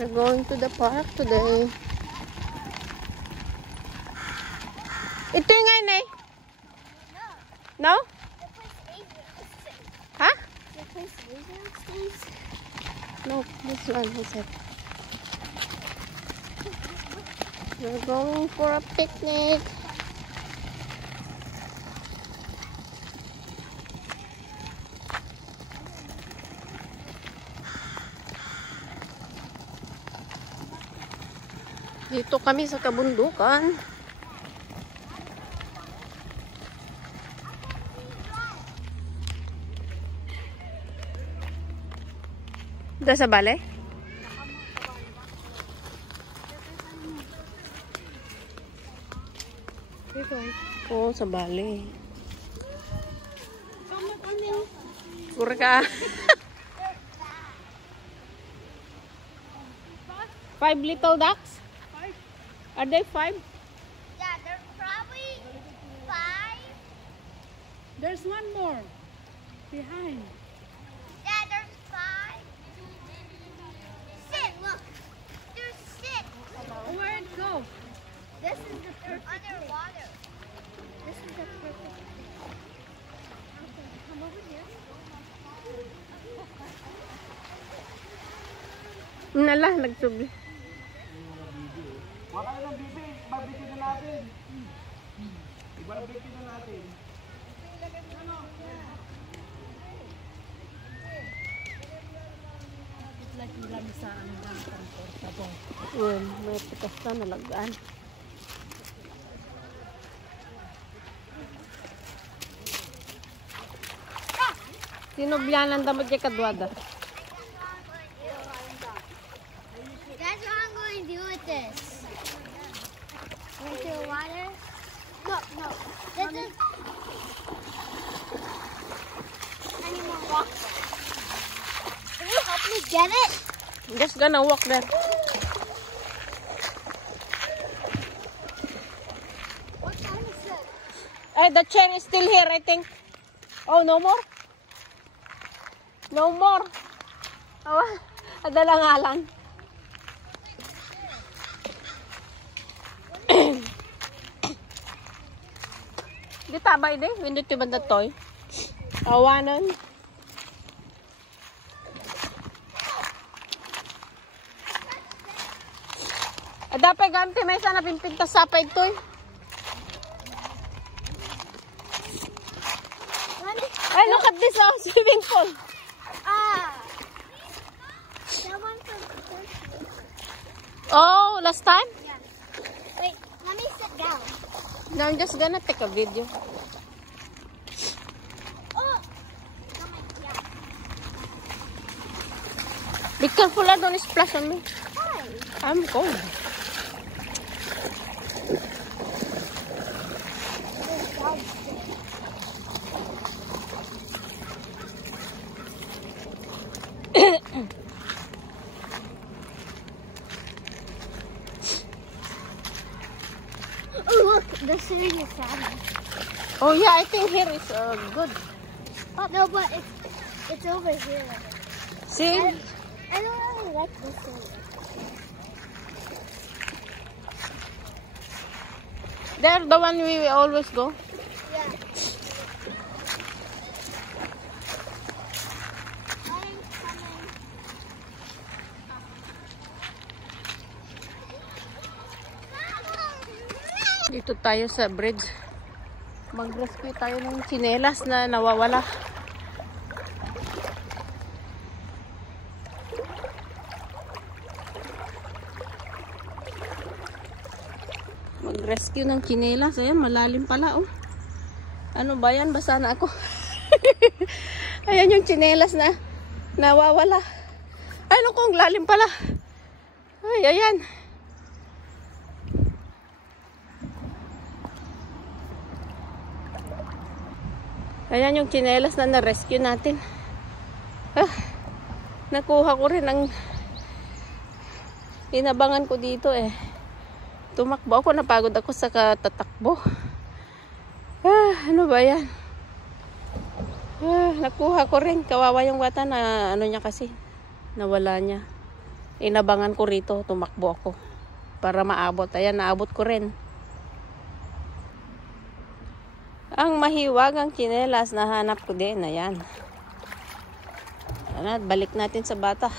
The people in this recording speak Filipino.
We're going to the park today. Ito yung ngayon eh. No? Huh? No, this one, he said. We're going for a picnic. Dito kami sa kabundukan. Dito sa bale? Oo, sa bale. Pura ka. 5 little ducks? Are they 5? Yeah, they're probably 5. There's one more behind. Yeah, there's 5. 6, look. There's 6. Where'd it go? This is the perfect underwater. This is the perfect. Okay, come over here. Nala, nagsubi. Wala ka ng bibi, babiti na natin. Ibabiti na natin. It's like lang sa ano lang, comfortable. Well, may pitas na nalagaan. Sinubyanan damod niya kadwada. That's what I'm going to do with this. Into the water? No, no. This is... I need more water. Can you help me get it? I'm just gonna walk there. What time is it? The chair is still here, I think. Oh, no more? No more. Oh, adala nga lang. Di tabay din. Windot yung banda toy. Awanan. Dapat ganti may sana pimpintas sapay toy. Ay, look at this swimming pool. That one from the first one. Oh, last time? Yeah. Wait, let me sit down. No, I'm just gonna take a video. Oh! Yeah. Be careful, don't splash on me. Hi. I'm cold. Oh, look, the sitting is salmon. Oh yeah, I think here is good. Oh, no, but it's over here. See? I don't really like this one. They're the one we always go. Yeah. I'm coming. Dito tayo sa bridge. Mag-rescue tayo ng tsinelas na nawawala. Mag-rescue ng tsinelas. Ayan, malalim pala oh. Ano ba yan? Basa na ako. Ayan yung tsinelas na nawawala. Ay, ano kung lalim pala. Ay, ayan. Ayan yung tsinelas na na-rescue natin. Nakuha ko rin ang inabangan ko dito eh. Tumakbo ako, napagod ako sa katatakbo. Ano ba yan? Nakuha ko rin. Kawawa yung bata na ano niya kasi. Nawala niya. inabangan ko rito, tumakbo ako para maabot. Ayan, naabot ko rin. Ang mahiwagang tsinelas na hanap ko din. Ayan. Ayan, balik natin sa bata.